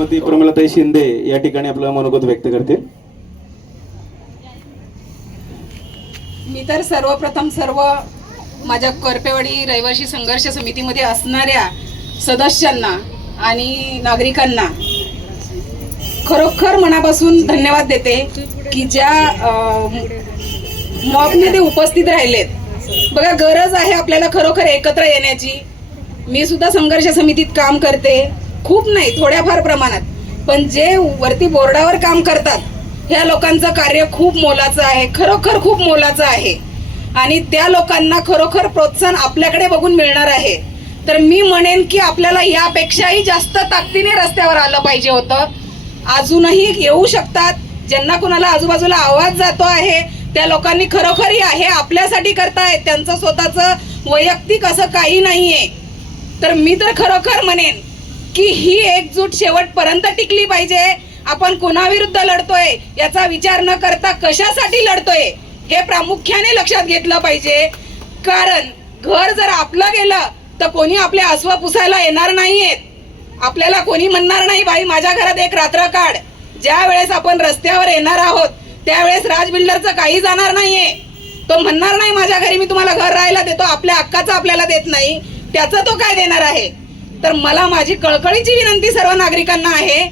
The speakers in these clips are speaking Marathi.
पती प्रमिलाताई शिंदे या ठिकाणी आपलं मनोगत व्यक्त करतील. मी तर सर्वप्रथम सर्व माझ्या करपेवाडी रहिवासी संघर्ष समितीमध्ये असणाऱ्या सदस्यांना आणि नागरिकांना खरोखर मनापासून धन्यवाद देते की ज्या मॉबने ते उपस्थित राहिलेत. बघा गरज आहे आपल्याला खरोखर एकत्र येण्याची. मी सुद्धा संघर्ष समितीत काम करते. खूप नाही थोड्याफार प्रमाणात. पण जे वरती बोर्डावर काम करतात ह्या लोकांचं कार्य खूप मोलाचं आहे खरोखर खूप मोलाचं आहे. आणि त्या लोकांना खरोखर प्रोत्साहन आपल्याकडे बघून मिळणार आहे. तर मी म्हणेन की आपल्याला यापेक्षाही जास्त ताकदीने रस्त्यावर आलं पाहिजे होतं. अजूनही येऊ शकतात. ज्यांना कुणाला आजूबाजूला आवाज जातो आहे त्या लोकांनी खरोखर आहे आपल्यासाठी करतायत. त्यांचं स्वतःचं वैयक्तिक असं काही नाहीये. तर मी तर खरोखर म्हणेन की ही एकजूट शेवटपर्यंत टिकली पाहिजे. आपण कोणाविरुद्ध लढतोय याचा विचार न करता कशासाठी लढतोय हे प्रामुख्याने लक्षात घेतलं पाहिजे. कारण घर जर आपलं गेलं तर कोणी आपले अस्व पुसायला येणार नाहीयेत. आपल्याला कोणी म्हणणार नाही बाई माझ्या घरात एक रात्र काढ. ज्या वेळेस आपण रस्त्यावर येणार आहोत त्यावेळेस राज बिल्डरचं काही जाणार नाहीये. तो म्हणणार नाही माझ्या घरी मी तुम्हाला घर राहायला देतो आपल्या हक्काचं आपल्याला देत नाही. त्याचं तो काय देणार आहे? तर मला माझी कळकळीची विनंती सर्व नागरिकांना आहे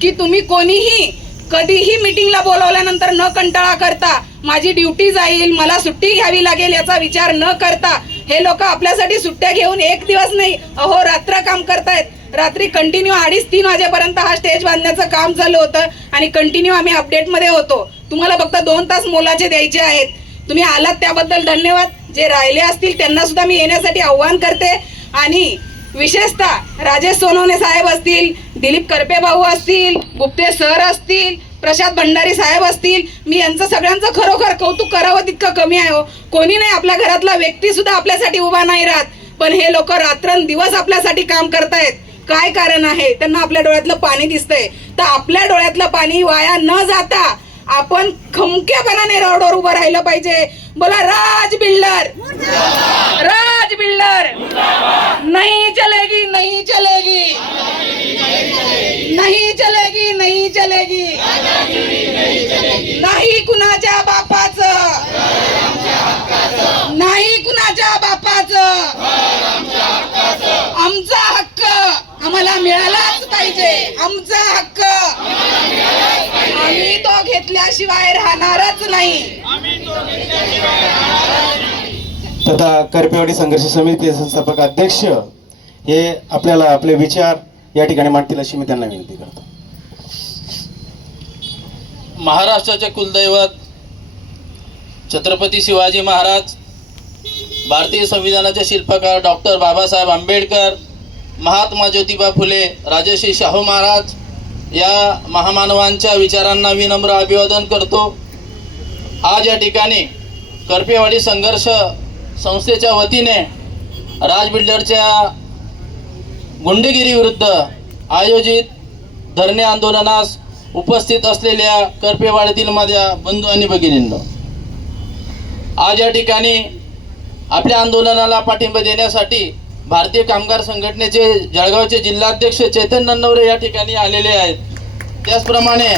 की तुम्ही कोणीही कधीही मिटिंगला बोलावल्यानंतर न कंटाळा करता माझी ड्युटी जाईल मला सुट्टी घ्यावी लागेल याचा विचार न करता हे लोक आपल्यासाठी सुट्ट्या घेऊन एक दिवस नाही अहो रात्र काम करतायत. रात्री कंटिन्यू अडीच तीन वाजेपर्यंत हा स्टेज बांधण्याचं काम चालू होतं आणि कंटिन्यू आम्ही अपडेटमध्ये होतो. तुम्हाला फक्त दोन तास मोलाचे द्यायचे आहेत. तुम्ही आलात त्याबद्दल धन्यवाद. जे राहिले असतील त्यांना सुद्धा मी येण्यासाठी आव्हान करते. आणि विशेषतः राजेश सोनवणे साहेब असतील दिलीप करपे भाऊ असतील गुप्ते सर असतील प्रशांत भंडारी साहेब असतील मी यांचं सगळ्यांचं खरोखर कौतुक करावं तितकं कमी आहे हो. कोणी नाही आपल्या घरातला व्यक्ती सुद्धा आपल्यासाठी उभा नाही राहत. पण हे लोक रात्रंदिवस आपल्यासाठी काम करतायत. काय कारण आहे? त्यांना आपल्या डोळ्यातलं पाणी दिसतंय. तर आपल्या डोळ्यातलं पाणी वाया न जाता आपण खमक्यापणाने रोडवर उभं राहिलं पाहिजे. बोला राज बिल्डर! राज! बिल्डर। नहीं चलेगी नहीं चलेगी। नहीं चलेगी नहीं चलेगी। नाही कुणाच्या बापाचं। नाही कुणाच्या बापाचं। आमचा हक्क आम्हाला मिळालाच पाहिजे. आमचा हक्क आम्ही तो घेतल्याशिवाय राहणारच नाही. तथा करपेवाडी संघर्ष समिती संस्थापक अध्यक्ष हे आपल्याला आपले विचार या ठिकाणी मांडतील अशी मी त्यांना विनंती करतो. महाराष्ट्राचे कुलदैवत छत्रपती शिवाजी महाराज भारतीय संविधानाचे शिल्पकार डॉक्टर बाबासाहेब आंबेडकर महात्मा ज्योतिबा फुले राजश्री शाहू महाराज या महामानवांच्या विचारांना विनम्र अभिवादन करतो. आज या ठिकाणी करपेवाडी संघर्ष संस्थेच्या वतीने राज बिल्डरच्या गुंडगिरीविरुद्ध आयोजित धरणे आंदोलनास उपस्थित असलेल्या करपेवाडीतील माझ्या बंधू आणि भगिनींनो आज या ठिकाणी आपल्या आंदोलनाला पाठिंबा देण्यासाठी भारतीय कामगार संघटनेचे जळगावचे जिल्हाध्यक्ष चैतन्य नन्नवरे या ठिकाणी आलेले आहेत. त्याचप्रमाणे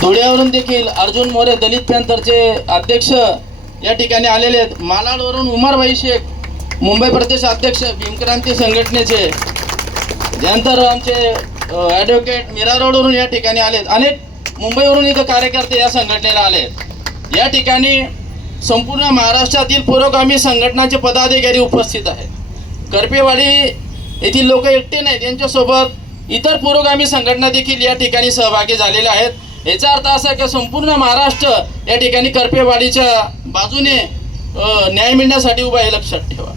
धुळ्यावरून देखील अर्जुन मोरे दलित पॅंथरचे अध्यक्ष या ठिकाणी आलेले आहेत. मालाडवरून उमरभाई शेख मुंबई प्रदेश अध्यक्ष भीमक्रांती संघटनेचे त्यानंतर आमचे ॲडव्होकेट मीरा रोडवरून या ठिकाणी आलेत. अनेक मुंबईवरून इथं कार्यकर्ते या संघटनेला आले या ठिकाणी संपूर्ण महाराष्ट्रातील पुरोगामी संघटनाचे पदाधिकारी उपस्थित आहेत. करपेवाडी येथील लोक एकटे नाहीत. यांच्यासोबत इतर पुरोगामी संघटना देखील या ठिकाणी सहभागी झालेल्या आहेत. याचा अर्थ असा की संपूर्ण महाराष्ट्र या ठिकाणी करपेवाडीच्या बाजूने न्याय मिळण्यासाठी उभा आहे लक्षात ठेवा.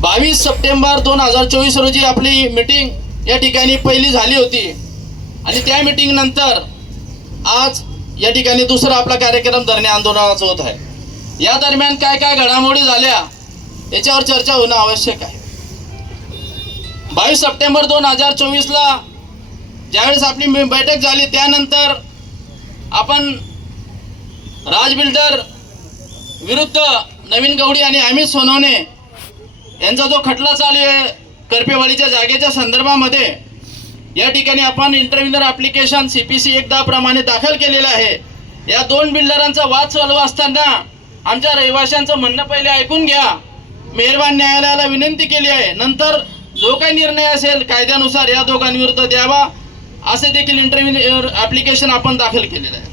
बावीस सप्टेंबर दोन हजार चोवीस रोजी आपली मीटिंग या ठिकाणी पहिली झाली होती. आणि त्या मिटिंग नंतर आज या ठिकाणी दुसरा आपला कार्यक्रम धरणे आंदोलनाचा होत आहे. या दरम्यान काय काय घडामोडी झाल्या याच्यावर चर्चा होणं आवश्यक आहे. बावीस सप्टेंबर दोन हजार चोवीसला ज्यावेळेस आपली मी- बैठक झाली त्यानंतर आपण राज बिल्डर विरुद्ध नवीन गवडी आणि अमित सोनवणे यांचा जो खटला चालू आहे करपेवाडीच्या जागेच्या संदर्भामध्ये या ठिकाणी आपण इंटरव्ह्युनर पी सी एकदा प्रमाणे दाखल केलेलं आहे. या दोन बिल्डरांचा वाद चालू असताना आमच्या रहिवाशांचं म्हणणं पहिले ऐकून घ्या. मेहरबान न्यायालयाला विनंती केली आहे. नंतर जो काही निर्णय असेल कायद्यानुसार या दोघांविरुद्ध द्यावा. असे देखील इंटरव्ह्यू ॲप्लिकेशन आपण दाखल केलेलं आहे.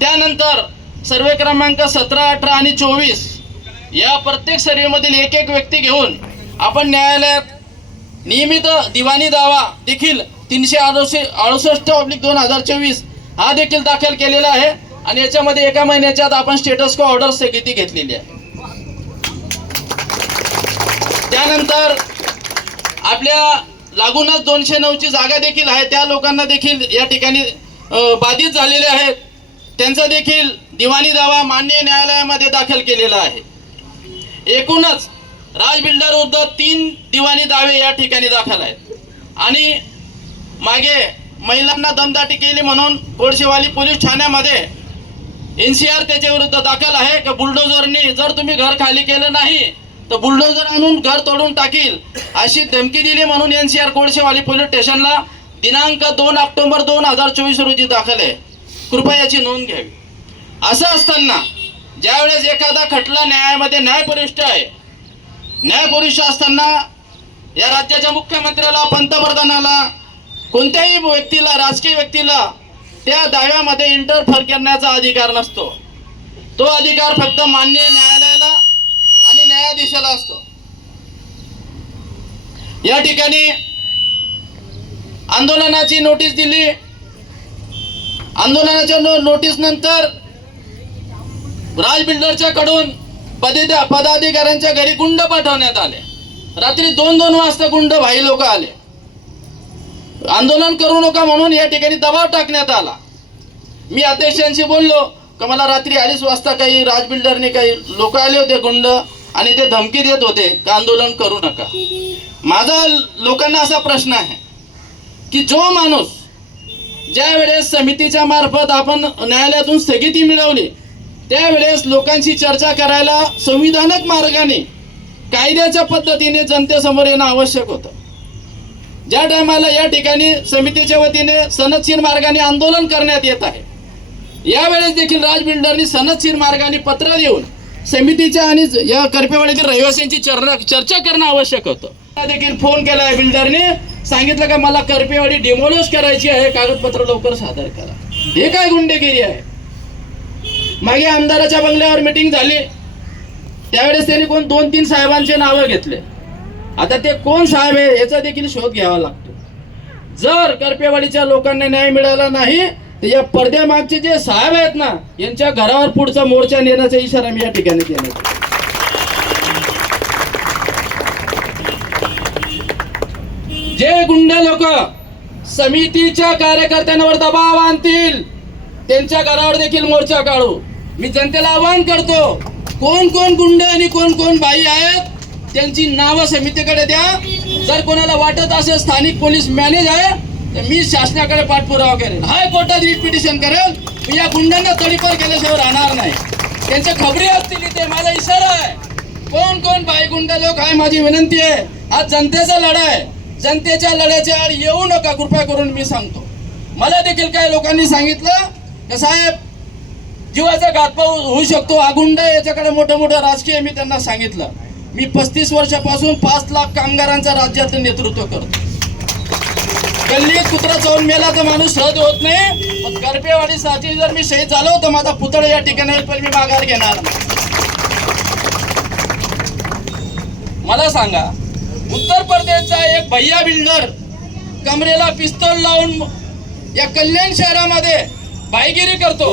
त्यानंतर सर्वे क्रमांक सतरा अठरा आणि चोवीस या प्रत्येक सर्वेमधील एक एक व्यक्ती घेऊन आपण न्यायालयात नियमित दिवाणी दावा देखील तीनशे अडुसे अडुसष्ट ऑब्लिक दोन हजार चोवीस हा देखील दाखल केलेला आहे. आणि याच्यामध्ये एका महिन्याच्या आत आपण स्टेटस को ऑर्डर स्थगिती घेतलेली आहे. त्यानंतर आपल्या लागूनच दोनशे नऊची जागा देखील आहे. त्या लोकांना देखील या ठिकाणी बाधित झालेले आहेत. त्यांचा देखील दिवाणी दावा मान्य न्यायालयामध्ये दाखल केलेला आहे. एकूणच राज बिल्डर विरुद्ध तीन दिवाणी दावे या ठिकाणी दाखल आहेत. आणि मागे महिलांना दमदाटी केली म्हणून कोळशेवाली पोलीस ठाण्यामध्ये एन सी आर त्याच्याविरुद्ध दाखल आहे. का बुलडोजरनी जर तुम्ही घर खाली केलं नाही तर बुलडोझर आणून घर तोडून टाकील. अशी धमकी दिली म्हणून N C R Kolshewali police स्टेशनला दिनांक दोन ऑक्टोबर दोन हजार चोवीस रोजी दाखल आहे. कृपया याची नोंद घ्यावी. असं असताना ज्यावेळेस एखादा खटला न्यायामध्ये न्यायपरिष्ठ आहे न्यायपरिष्ठ असताना या राज्याच्या मुख्यमंत्र्याला पंतप्रधानाला कोणत्याही व्यक्तीला राजकीय व्यक्तीला त्या दाव्यामध्ये इंटरफर करण्याचा अधिकार नसतो. तो अधिकार फक्त मान्य न्याय या दिशेला असतो. या ठिकाणी आंदोलनाची नोटीस दिली. आंदोलनाच्या नोटीस नंतर राज बिल्डरच्या कडून पदाधिकाऱ्यांच्या घरी गुंड पाठवण्यात आले. रात्री दोन दोन वाजता गुंड भाई लोक आले. आंदोलन करू नका म्हणून या ठिकाणी दबाव टाकण्यात आला. मी अध्यक्षांशी बोललो का मला रात्री अडीच वाजता काही राज बिल्डरने काही लोक आले होते गुंड. आणि ते धमकी देत होते का आंदोलन करू नका. माझा लोकांना असा प्रश्न आहे की जो माणूस ज्या वेळेस समितीच्या मार्फत आपण न्यायालयातून स्थगिती मिळवली त्यावेळेस लोकांशी चर्चा करायला संविधानक मार्गाने कायद्याच्या पद्धतीने जनतेसमोर येणं आवश्यक होतं. ज्या टायमाला या ठिकाणी समितीच्या वतीने सनदशीर मार्गाने आंदोलन करण्यात येत आहे यावेळेस देखील राज बिल्डरनी सनदशीर मार्गाने पत्र देऊन समितीच्या आणि या करपेवाड्यातील रहिवाशांची चर्चा चर्चा करणं आवश्यक होतं. देखील फोन केला आहे बिल्डरने सांगितलं का मला करपेवाडी डेमोलिश करायची आहे कागदपत्र लवकर सादर करा. हे काय गुंडेगिरी आहे? मागे आमदाराच्या बंगल्यावर मिटिंग झाली. त्यावेळेस त्यांनी कोण दोन तीन साहेबांचे नावं घेतले. आता ते कोण साहेब आहे याचा देखील शोध घ्यावा लागतो. जर करपेवाडीच्या लोकांना न्याय मिळाला नाही तर या पडद्यामागचे जे साहेब आहेत ना यांच्या घरावर पुढचा मोर्चा नेण्याचा इशारा मी या ठिकाणी देण्यात जे गुंड लोक समितीच्या कार्यकर्त्यांवर दबाव आणतील त्यांच्या घरावर देखील मोर्चा काढू. मी जनतेला आवाहन करतो कोण कोण गुंड आणि कोण कोण बाई आहेत त्यांची नावं समितीकडे द्या. जर कोणाला वाटत असेल स्थानिक पोलीस मॅनेज आहे मी शासनाकडे पाठपुरावा करेन. हायकोर्टात रिट पिटिशन करेल. मी या गुंडांना तडीपार केल्याशिवाय राहणार नाही. त्यांच्या खबरी असतील इथे माझा इशारा आहे. कोण कोण बायगुंड लोक आहे माझी विनंती आहे. आज जनतेचा लढा आहे. जनतेच्या लढ्याच्या आड येऊ नका कृपया करून मी सांगतो. मला देखील काही लोकांनी सांगितलं की साहेब जीवाचा घातपात होऊ शकतो. आगुंड याच्याकडे मोठं मोठं राजकीय मी त्यांना सांगितलं. मी पस्तीस वर्षापासून पाच लाख कामगारांचं राज्यातलं नेतृत्व करतो. गल्लीत कुत्रा चावून मेला तर माणूस सहज होत नाही. पण करपेवाडीसाठी जर मी शहीद झालो तर माझा पुतळा या ठिकाणी पण मी माघार घेणार मला सांगा उत्तर प्रदेशचा एक भैया बिल्डर कमरेला पिस्तोल लावून या कल्याण शहरामध्ये भाईगिरी करतो.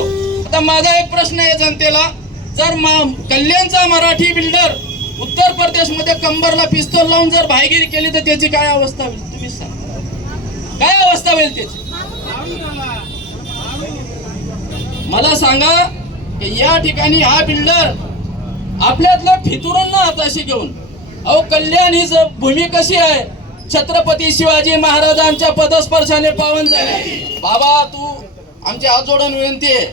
आता माझा एक प्रश्न आहे जनतेला. जर मा- कल्याणचा मराठी बिल्डर उत्तर प्रदेशमध्ये कंबरला पिस्तोल लावून जर भाईगिरी केली तर त्याची काय अवस्था होईल? तुम्ही सांगा. काय अवस्था होईल त्याची? मला सांगा की या ठिकाणी हा बिल्डर आपल्यातल्या फितुरांना हाताशी घेऊन अहो कल्याण ही भूमी कशी आहे? छत्रपती शिवाजी महाराजांच्या पदस्पर्शाने पावन झाले. बाबा तू आमची हात जोडून विनंती आहे.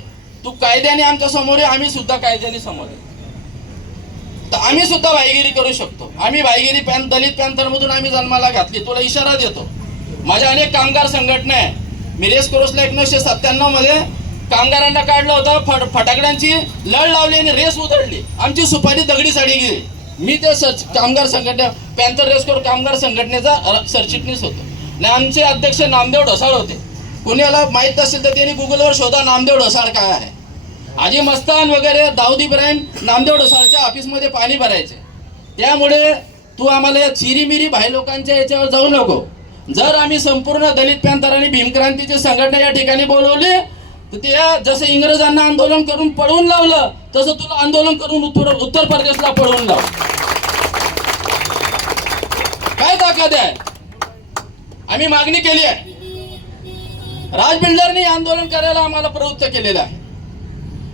तू कायद्याने आमच्यासमोर आहे आम्ही सुद्धा कायद्याने समोर आहे तर आम्ही सुद्धा भाईगिरी करू शकतो. आम्ही भाईगिरी पॅन दलित पॅन्थरमधून आम्ही जन्माला घातली तुला इशारा देतो. माझ्या अनेक कामगार संघटना आहे मी कोरोसला एकोणीसशे सत्त्याण्णवमध्ये कामगारांना काढलं होतं. फट फटाकड्यांची लढ लावली आणि रेस उधळली. आमची सुपारी दगडी साडी गेली. मी त्या सर कामगार संघटना पॅन्थर रेस कामगार संघटनेचा सरचिटणीस होतो. आणि आमचे अध्यक्ष नामदेव ढसाळ होते. कुणाला माहीत असेल तर त्यांनी गुगलवर शोधा नामदेव ढसाळ काय आहे. आजी मस्तान वगैरे दाऊद इब्राहिम नामदेव ढसाळच्या ऑफिसमध्ये पाणी भरायचे. त्यामुळे तू आम्हाला या चिरीमिरी भाई लोकांच्या याच्यावर जाऊ नको. जर आम्ही संपूर्ण दलित पॅंथर आणि भीमक्रांतीची संघटना या ठिकाणी बोलवली तर त्या जसं इंग्रजांना आंदोलन करून पळवून लावलं तसं तुला आंदोलन करून उत्तर उत्तर प्रदेशला पळवून लाव. काय ताकद आहे? आम्ही मागणी केली आहे. राज बिल्डरनी आंदोलन करायला आम्हाला प्रवृत्त केलेलं आहे.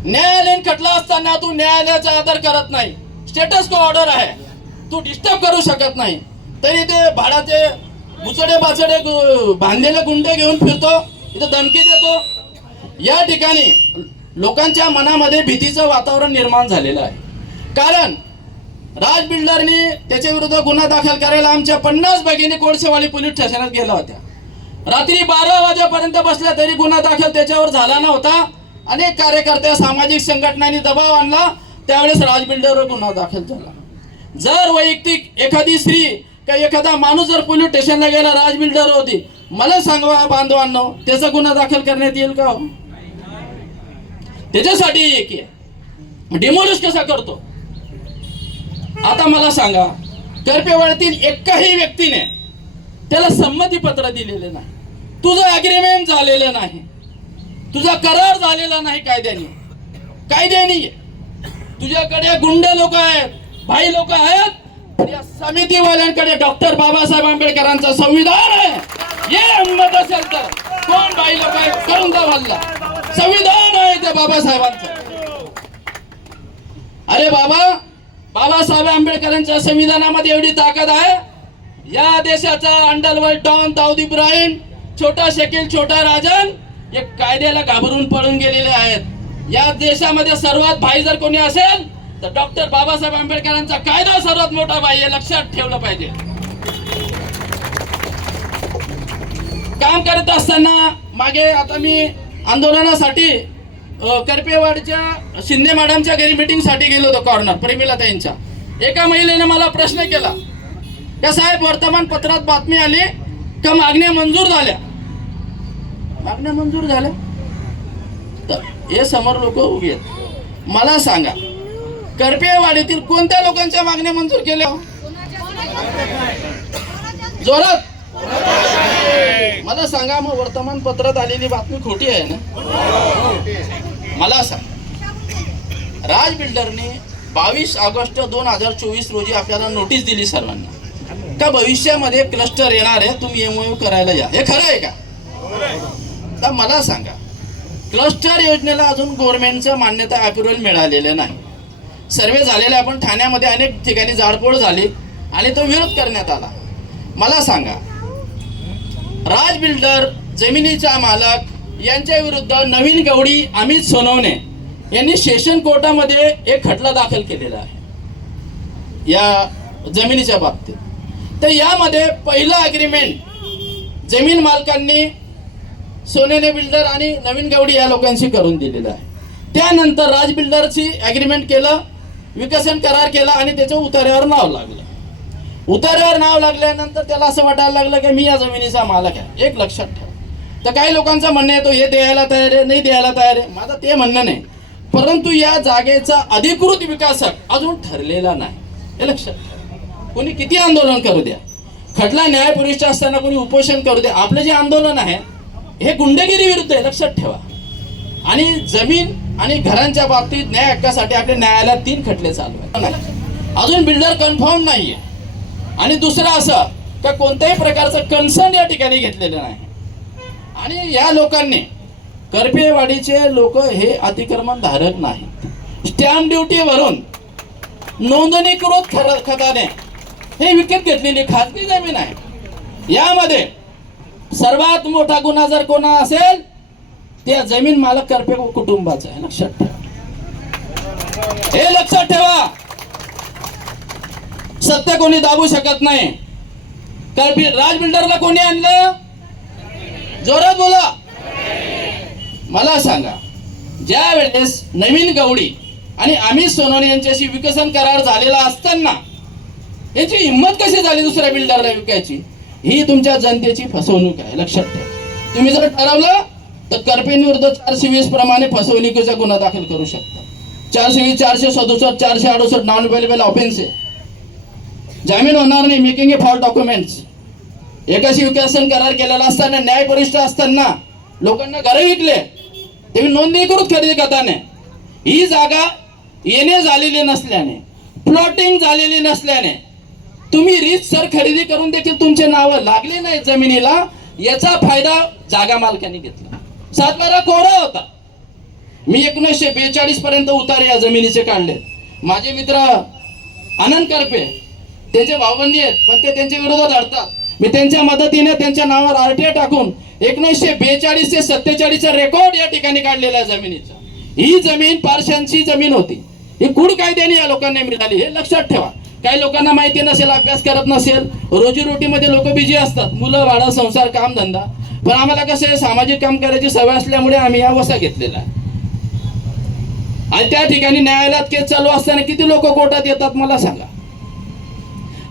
न्यायालयीन खटला असताना तू न्यायालयाचा आदर करत नाही. स्टेटस को ऑर्डर आहे. तू डिस्टर्ब करू शकत नाही. तरी ते भाडाचे बुचडे बाचडे बांधलेले गुंडे घेऊन फिरतो इथं धमकी देतो. या ठिकाणी लोकांच्या मनामध्ये भीतीचं वातावरण निर्माण झालेलं आहे. कारण राज बिल्डरनी त्याच्या विरुद्ध गुन्हा दाखल करायला आमच्या पन्नास भगिनी कोळसेवाडी पोलीस स्टेशनात गेल्या होत्या. रात्री बारा वाजेपर्यंत बसल्या तरी गुन्हा दाखल त्याच्यावर झाला नव्हता. अनेक कार्यकर्त्या सामाजिक संघटनांनी दबाव आणला. त्यावेळेस राज बिल्डरवर गुन्हा दाखल झाला. जर वैयक्तिक एखादी स्त्री का एखादा माणूस जर पोलीस स्टेशनला गेला राज बिल्डर होती. मला सांगा बांधवांनो त्याचा गुन्हा दाखल करण्यात येईल का हो? त्याच्यासाठी एक डिमोलिश कसा करतो? आता मला सांगा करपेवाड्यातील एकाही व्यक्तीने त्याला संमती पत्र दिलेले नाही. तुझं अग्रीमेंट झालेलं नाही. तुझा करार झालेला नाही कायद्याने. कायद्याने. तुझ्याकडे गुंड लोक आहेत भाई लोक आहेत. या समितीवाल्यांकडे डॉक्टर बाबासाहेब आंबेडकरांचं संविधान आहे. ये हिंमत असेल तर. कोण बाई लोक करून जा हल्ला संविधान आहे ते बाबासाहेबांचं. अरे बाबा बाबासाहेब आंबेडकरांच्या संविधानामध्ये एवढी ताकद आहे? या देशाचा अंडरवर्ल्ड डॉन दाऊद इब्राहिम छोटा शकील छोटा राजन हे कायद्याला घाबरून पळून गेलेले आहेत. या देशामध्ये सर्वात भाई जर कोणी असेल तर डॉक्टर बाबासाहेब आंबेडकरांचा कायदा सर्वात मोठा पाहिजे हे लक्षात ठेवलं पाहिजे. काम करत असताना मागे आता मी आंदोलनासाठी करपेवाडच्या शिंदे मॅडमच्या घरी मिटिंगसाठी गेलो होतो कॉर्नर प्रेमीला त्यांच्या एका महिलेने मला प्रश्न केला त्या साहेब वर्तमानपत्रात बातमी आली का मागण्या मंजूर झाल्या? मागण्या मंजूर झाल्या? तर हे समोर लोक उभी आहेत. मला सांगा करपेवाडीतील कोणत्या लोकांच्या मागण्या मंजूर केल्या? हो? जोरात. मला सांगा मग वर्तमानपत्रात आलेली बातमी खोटी आहे ना? मला सांग. राज बिल्डरने बावीस ऑगस्ट दोन हजार चोवीस रोजी आपल्याला नोटीस दिली सर्वांना. का भविष्यामध्ये क्लस्टर येणार आहे? तुम्ही एमओयू करायला या. हे खरं आहे का? तर मला सांगा क्लस्टर योजनेला अजून गव्हर्नमेंटचं मान्यता अप्रुव्हल मिळालेलं नाही. सर्वे झालेले आपण ठाण्यामध्ये अनेक ठिकाणी जाळपोळ झाली आणि तो विरोध करण्यात आला. मला सांगा राज बिल्डर जमिनीचा मालक यांच्या विरुद्ध नवीन गवडी अमित सोनवणे यांनी सेशन कोर्टामध्ये एक खटला दाखल केलेला आहे. या जमिनीच्या बाबतीत. तर यामध्ये पहिलं अग्रीमेंट जमीन मालकांनी सोनेने बिल्डर आणि नवीन गवडी या लोकांशी करून दिलेलं आहे. त्यानंतर राज बिल्डरची अग्रीमेंट केलं. विकसन करार केला आणि त्याच्या उतार्यावर नाव लागलं. उतार्यावर नाव लागल्यानंतर त्याला असं वाटायला लागलं की मी या जमिनीचा मालक आहे. एक लक्षात ठेवा. तर काही लोकांचं म्हणणं येतो हे द्यायला तयार आहे नाही द्यायला तयार आहे. माझं ते म्हणणं नाही. परंतु या जागेचा अधिकृत विकासक अजून ठरलेला नाही. हे लक्षात ठेवा. कोणी किती आंदोलन करू द्या? खटला न्यायपुरुष असताना कोणी उपोषण करू द्या? आपलं जे आंदोलन आहे हे गुंडगिरी विरुद्ध आहे लक्षात ठेवा. आणि जमीन आणि घरांच्या बाबतीत न्याय हक्कासाठी आपल्या न्यायालयात तीन खटले चालू आहेत. अजून बिल्डर कन्फर्म नाहीये. आणि दुसरं असं का कोणत्याही प्रकारचं कन्सर्न या ठिकाणी घेतलेलं नाही. आणि या लोकांनी करपेवाडीचे लोक हे अतिक्रमण धारक नाहीत. स्टॅम्प ड्युटी वरून नोंदणीकृत खर खताने हे विकत घेतलेली खाजगी जमीन आहे. यामध्ये सर्वात मोठा गुन्हा जर कोणा असेल त्या जमीन मालक करपे कुटुंबाचा आहे. लक्षात ठेवा. हे लक्षात ठेवा. सत्य कोणी दाबू शकत नाही. करपे राज बिल्डरला कोणी आणलं? जोरात बोला. मला सांगा ज्या वेळेस नवीन गवडी आणि अमित सोनवणे यांच्याशी विकसन करार झालेला असताना यांची हिंमत कशी झाली दुसऱ्या बिल्डरला विकायची? ही तुमच्या जनतेची फसवणूक आहे. लक्षात ठेवा. तुम्ही जर ठरवलं तर करपेंविरुद्ध चारशे वीस प्रमाणे फसवणुकीचा गुन्हा दाखल करू शकता. चारशे वीस चारशे सदुसष्ट चारशे अडुसष्ट नॉन अवेलेबल ऑफेन्स आहे. जामीन होणार नाही मेकिंग ए फॉल डॉक्युमेंट्स एकाशी विकसन करार केलेला असताना न्यायपरिष्ठ असताना लोकांना घरं विकले. ते नोंदणी खरेदी करताना. ही जागा येणे झालेली नसल्याने प्लॉटिंग झालेली नसल्याने तुम्ही रीत सर खरेदी करून देखील तुमचे नावं लागले नाही जमिनीला याचा फायदा जागा मालकाने घेतला. सातबारा कोरा होता. मी एकोणीसशे बेचाळीस पर्यंत उतारे या जमिनीचे काढले माझे मित्र आनंद करपे त्यांचे भावबंदी आहेत पण ते त्यांच्या विरोधात अडतात मी त्यांच्या मदतीने त्यांच्या नावावर आरटीआय टाकून एकोणीसशे बेचाळीस ते सत्तेचाळीसचा रेकॉर्ड या ठिकाणी काढलेला आहे जमिनीचा. ही जमीन पारशांची जमीन होती. ही कुड कायद्याने या लोकांना मिळाली हे लक्षात ठेवा. काही लोकांना माहिती नसेल अभ्यास करत नसेल रोजीरोटीमध्ये लोक बिझी असतात मुलं वाडा संसार कामधंदा. पण आम्हाला कसं आहे सामाजिक काम करायची सवय असल्यामुळे आम्ही हा वसा घेतलेला आहे. आणि त्या ठिकाणी न्यायालयात केस चालू असताना किती लोक कोर्टात येतात मला सांगा.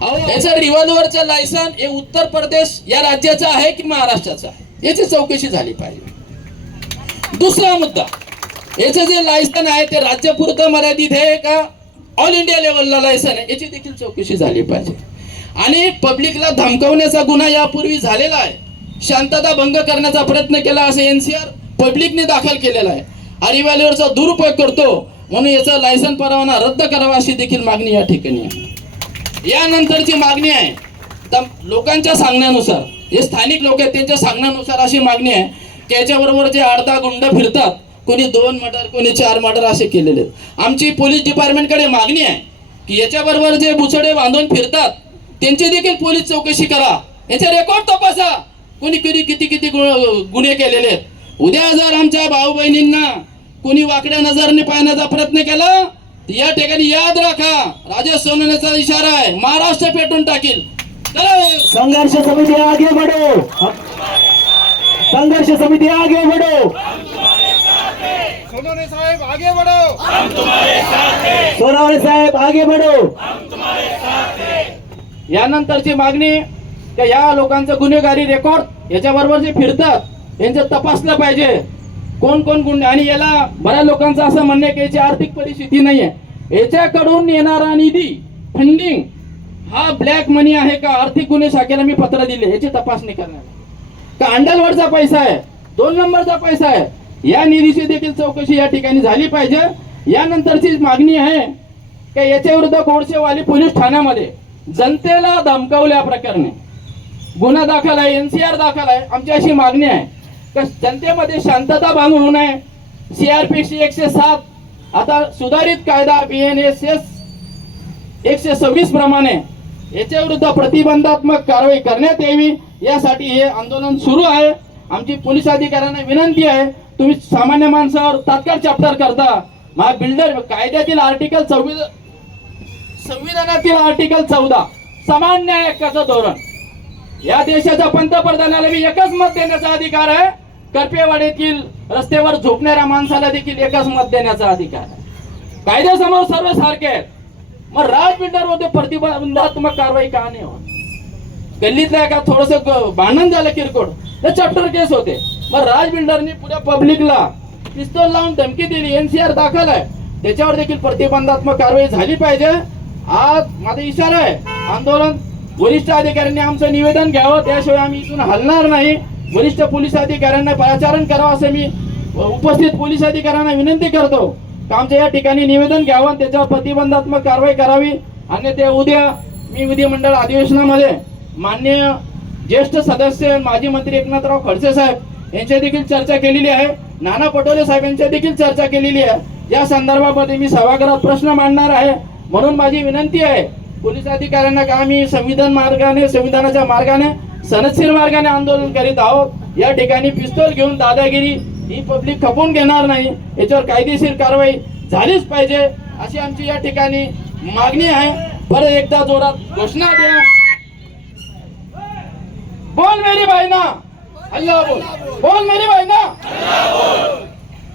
अहो याचं रिव्हॉल्व्हरचं लायसन हे उत्तर प्रदेश या राज्याचं आहे की महाराष्ट्राचं आहे? याची चौकशी झाली पाहिजे. दुसरा मुद्दा याचं जे लायसन आहे ते राज्यपुरतं मर्यादित आहे का? ऑल इंडिया लेवलला लायसन आहे. याची देखील चौकशी झाली पाहिजे. आणि पब्लिकला धमकवण्याचा गुन्हा यापूर्वी झालेला आहे. शांतता भंग करण्याचा प्रयत्न केला असं एनसीआर पब्लिकने दाखल केलेला आहे. हा दुरुपयोग करतो म्हणून याचा लायसन परवाना रद्द करावा अशी देखील मागणी या ठिकाणी आहे. यानंतरची मागणी आहे तर लोकांच्या सांगण्यानुसार जे स्थानिक लोक आहेत त्यांच्या सांगण्यानुसार अशी मागणी आहे की याच्याबरोबर जे अर्धा गुंड फिरतात कोणी दोन मर्डर कोणी चार मर्डर असे केलेले आहेत. आमची पोलीस डिपार्टमेंटकडे मागणी आहे की याच्याबरोबर जे बुचडे बांधून फिरतात त्यांची देखील पोलीस चौकशी करा याचे रेकॉर्ड तपासा. कोणी किती किती किती गुन्हे केलेले आहेत? उद्या जर आमच्या भाऊ बहिणींना कोणी वाकड्या नजरने पाहण्याचा प्रयत्न केला या ठिकाणी याद राखा राजेश सोनवणेचा इशारा आहे महाराष्ट्र पेटून टाकील. संघर्ष समिति आगे बढ़ो. संघर्ष समिति आगे बढ़ो. सोनोने साहेब आगे बढ़ो. सोनावणे साहेब आगे बढ़ो. यानंतरची मागणी का या लोकांचं गुन्हेगारी रेकॉर्ड याच्याबरोबर जे फिरतात यांचं तपासलं पाहिजे. कोण कोण गुन्हे आणि याला बऱ्याच लोकांचं असं म्हणणं आहे की याची आर्थिक परिस्थिती नाही आहे याच्याकडून येणारा निधी फंडिंग हा ब्लॅक मनी आहे का? आर्थिक गुन्हे शाखेला मी पत्र दिले. याची तपासणी करणार का अंडलवरचा पैसा आहे? दोन नंबरचा पैसा आहे. या निधीची देखील चौकशी या ठिकाणी झाली पाहिजे. यानंतरची मागणी आहे की याच्या विरुद्ध गोडसेवाली पोलीस ठाण्यामध्ये जनतेला धमकावल्या प्रकरणी गुन्हा दाखल आहे एनसीआर दाखल आहे आमची अशी मागणी आहे. की जनतेमध्ये शांतता बांधून होऊ नये. सीआरपीसी एकशे सात आता सुधारित कायदा बी एन एस एस एकशे सव्वीस प्रमाणे याच्या विरुद्ध प्रतिबंधात्मक कारवाई करण्यात यावी यासाठी हे आंदोलन सुरू आहे. आमची पोलीस अधिकाऱ्यांना विनंती आहे तुम्ही सामान्य माणसावर तात्काळ चॅप्टर करता. महा बिल्डर कायद्यातील आर्टिकल सव्वीस संविधानातील आर्टिकल चौदा समान न्याय हक्काचं धोरण. या देशाच्या पंतप्रधानाला मी एकच मत देण्याचा अधिकार आहे. करपेवाडीतील रस्त्यावर झोपणाऱ्या माणसाला देखील एकच मत देण्याचा अधिकार आहे. कायद्यासमोर सर्व सारखे आहेत. मग राज बिल्डरमध्ये प्रतिबंधात्मक कारवाई का नाही होत? गल्लीतल्या का थोडस भांडण झालं किरकोळ. तर चॅप्टर केस होते. मग राज बिल्डरनी पुऱ्या पब्लिकला पिस्तोल लावून धमकी दिली. एनसीआर दाखल आहे. त्याच्यावर देखील प्रतिबंधात्मक कारवाई झाली पाहिजे. आज माझा इशारा आहे आंदोलन वरिष्ठ अधिकाऱ्यांनी आमचं निवेदन घ्यावं त्याशिवाय आम्ही इथून हलणार नाही. वरिष्ठ पोलीस अधिकाऱ्यांना पाचारण करावं असं मी उपस्थित पोलीस अधिकाऱ्यांना विनंती करतो. का आमच्या या ठिकाणी निवेदन घ्यावं त्याच्यावर प्रतिबंधात्मक कारवाई करावी. आणि ते उद्या मी विधिमंडळ अधिवेशनामध्ये मान्य ज्येष्ठ सदस्य माजी मंत्री एकनाथराव खडसे साहेब यांच्या देखील चर्चा केलेली आहे. नाना पटोले साहेब यांच्या देखील चर्चा केलेली आहे. या संदर्भामध्ये मी सभागृहात प्रश्न मांडणार आहे. म्हणून माझी विनंती आहे पोलीस अधिकाऱ्यांना का आम्ही संविधान मार्गाने संविधानाच्या मार्गाने सनदशीर मार्गाने आंदोलन करीत आहोत? या ठिकाणी पिस्तोल घेऊन दादागिरी ही पब्लिक खपवून घेणार नाही. याच्यावर कायदेशीर कारवाई झालीच पाहिजे अशी आमची या ठिकाणी मागणी आहे. परत एकदा जोरात घोषणा द्या. बोल मेरी ना अल्लाह बोल. बोल मेरी भाई ना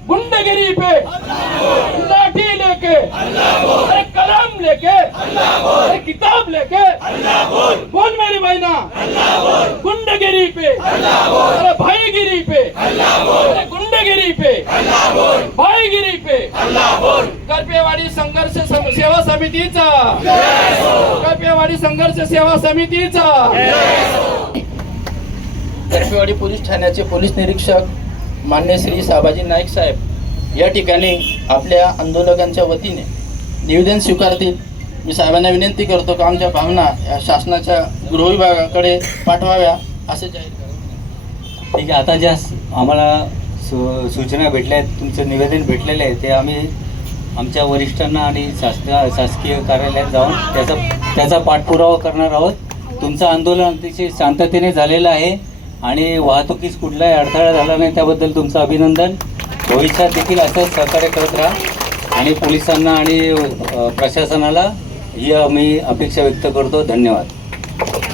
गुंडगिरी पे लाठी लेके अरे कलम लेके अरे किताब लेके बोल मेरी बहना गुंडगिरी पे अरे भाईगिरी पे अरे गुंडगिरी पे भाईगिरी पे करपेवाडी संघर्ष सेवा समितीचा करपेवाडी संघर्ष सेवा समितीचा. कल्पेवाडी पोलीस ठाण्याचे पोलीस निरीक्षक मान्य श्री साबाजी नाईक साहेब या ठिकाणी आपल्या आंदोलकांच्या वतीने निवेदन स्वीकारतील. मी साहेबांना विनंती करतो की आमच्या भावना या शासनाच्या गृहविभागाकडे पाठवाव्या असे जाहीर करा ठीक आहे आता ज्या आम्हाला सू सूचना भेटल्या आहेत तुमचं निवेदन भेटलेलं आहे ते आम्ही आमच्या वरिष्ठांना आणि शासना शासकीय कार्यालयात जाऊन त्याचा त्याचा पाठपुरावा करणार आहोत. तुमचं आंदोलन अतिशय शांततेने झालेलं आहे. आणि वाहतुकीस कुठलाही अडथळा झाला नाही त्याबद्दल तुमचं अभिनंदन. भविष्यात देखील असंच सहकार्य करत राहा. आणि पोलिसांना आणि प्रशासनाला ही आम्ही अपेक्षा व्यक्त करतो. धन्यवाद.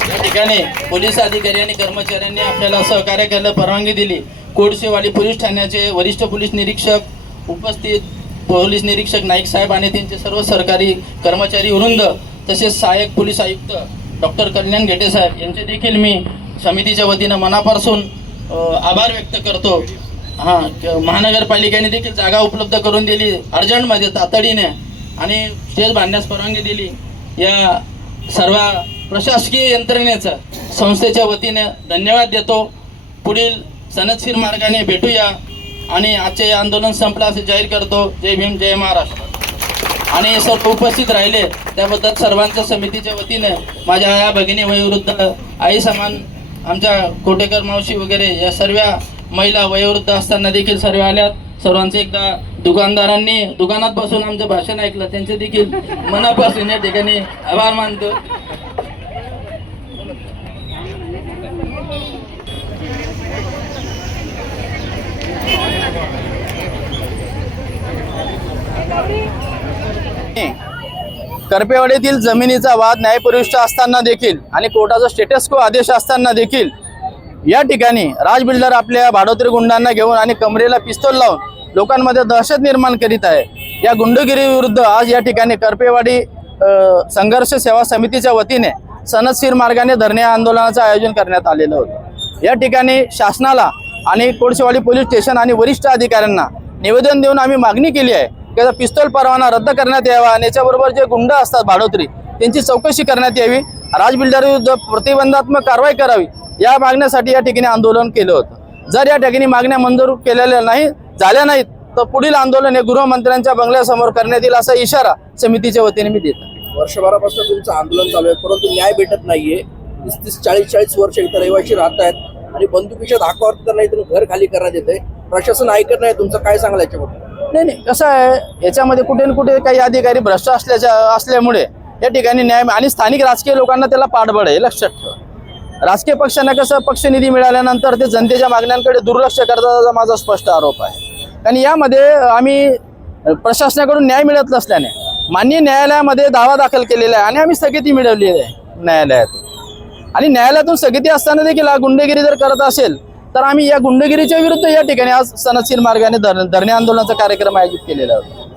या ठिकाणी पोलीस अधिकारी आणि कर्मचाऱ्यांनी आपल्याला सहकार्य करायला परवानगी दिली. कोडशेवाडी पोलीस ठाण्याचे वरिष्ठ पोलीस निरीक्षक उपस्थित पोलीस निरीक्षक नाईक साहेब आणि त्यांचे सर्व सरकारी कर्मचारी वृंद तसेच सहाय्यक पोलीस आयुक्त डॉक्टर कल्याण घेटे साहेब यांचे देखील मी समितीच्या वतीनं मनापासून आभार व्यक्त करतो. हां क- महानगरपालिकेने देखील जागा उपलब्ध करून दिली अर्जंटमध्ये तातडीने आणि स्टेज बांधण्यास परवानगी दिली. या सर्व प्रशासकीय यंत्रणेचं संस्थेच्या वतीने धन्यवाद देतो. पुढील सनदशीर मार्गाने भेटूया आणि आजचे आंदोलन संपलं असे जाहीर करतो. जय भीम जय महाराष्ट्र. आणि सर्व उपस्थित राहिले त्याबद्दल सर्वांच्या समितीच्या वतीने माझ्या आया भगिनी वयोवृद्ध आई समान आमच्या कोटेकर मावशी वगैरे या सर्व महिला वयोवृद्ध असताना देखील सर्व आल्यात. सर्वांचे एकदा दुकानदारांनी दुकानात बसून आमचं भाषण ऐकलं. त्यांचे देखील मनापासून या ठिकाणी आभार मानतो. करपेवाडीतील जमिनीचा वाद न्यायप्रविष्ट असताना देखील आणि कोर्टाचा स्टेटस को आदेश असताना देखील. या ठिकाणी राज बिल्डर आपल्या भाडोत्री गुंडांना घेऊन आणि कमरेला पिस्तोल लावून लोकांमध्ये दहशत निर्माण करीत आहे. या गुंडगिरीविरुद्ध आज या ठिकाणी करपेवाडी संघर्ष सेवा समितीच्या वतीने सनदशीर मार्गाने धरणे आंदोलनाचं आयोजन करण्यात आलेलं होतं. या ठिकाणी शासनाला आणि कोळसेवाडी पोलीस स्टेशन आणि वरिष्ठ अधिकाऱ्यांना निवेदन देऊन आम्ही मागणी केली आहे त्याचा पिस्तोल परवाना रद्द करण्यात यावा आणि याच्याबरोबर जे गुंड असतात भाडोत्री त्यांची चौकशी करण्यात यावी. राज बिल्डर विरुद्ध प्रतिबंधात्मक कारवाई करावी या मागण्यासाठी या ठिकाणी आंदोलन केलं होतं. जर या ठिकाणी मागण्या मंजूर केलेल्या नाही झाल्या नाहीत तर पुढील आंदोलन हे गृहमंत्र्यांच्या बंगल्यासमोर करण्यात येईल असा इशारा समितीच्या वतीने मी देतो. वर्षभरापासून तुमचं आंदोलन चालू आहे परंतु न्याय भेटत नाहीये. तीस तीस चाळीस चाळीस वर्ष इथं रहिवाशी राहत आहेत आणि बंदुकीच्या धाकावर तर नाही तर घर खाली करण्यात येते प्रशासन ऐकत नाही तुमचं काय सांगाल याच्याबद्दल? नाही नाही कसं आहे याच्यामध्ये कुठे ना कुठे काही अधिकारी भ्रष्ट असल्याच्या असल्यामुळे या ठिकाणी न्याय आणि स्थानिक राजकीय लोकांना त्याला पाठबळ आहे लक्षात ठेवा. राजकीय पक्षांना कसं पक्षनिधी मिळाल्यानंतर ते जनतेच्या मागण्यांकडे दुर्लक्ष करताचा माझा स्पष्ट आरोप आहे. आणि यामध्ये आम्ही प्रशासनाकडून न्याय मिळत नसल्याने मान्य न्यायालयामध्ये दावा दाखल केलेला आहे आणि आम्ही स्थगिती मिळवली आहे न्यायालयात. आणि न्यायालयातून स्थगिती असताना देखील गुंडेगिरी गुंडगिरी जर करत असेल तर आम्ही या गुंडगिरीच्या विरुद्ध या ठिकाणी आज सनदशीर मार्गाने धरणे आंदोलनाचा कार्यक्रम आयोजित केलेला होता.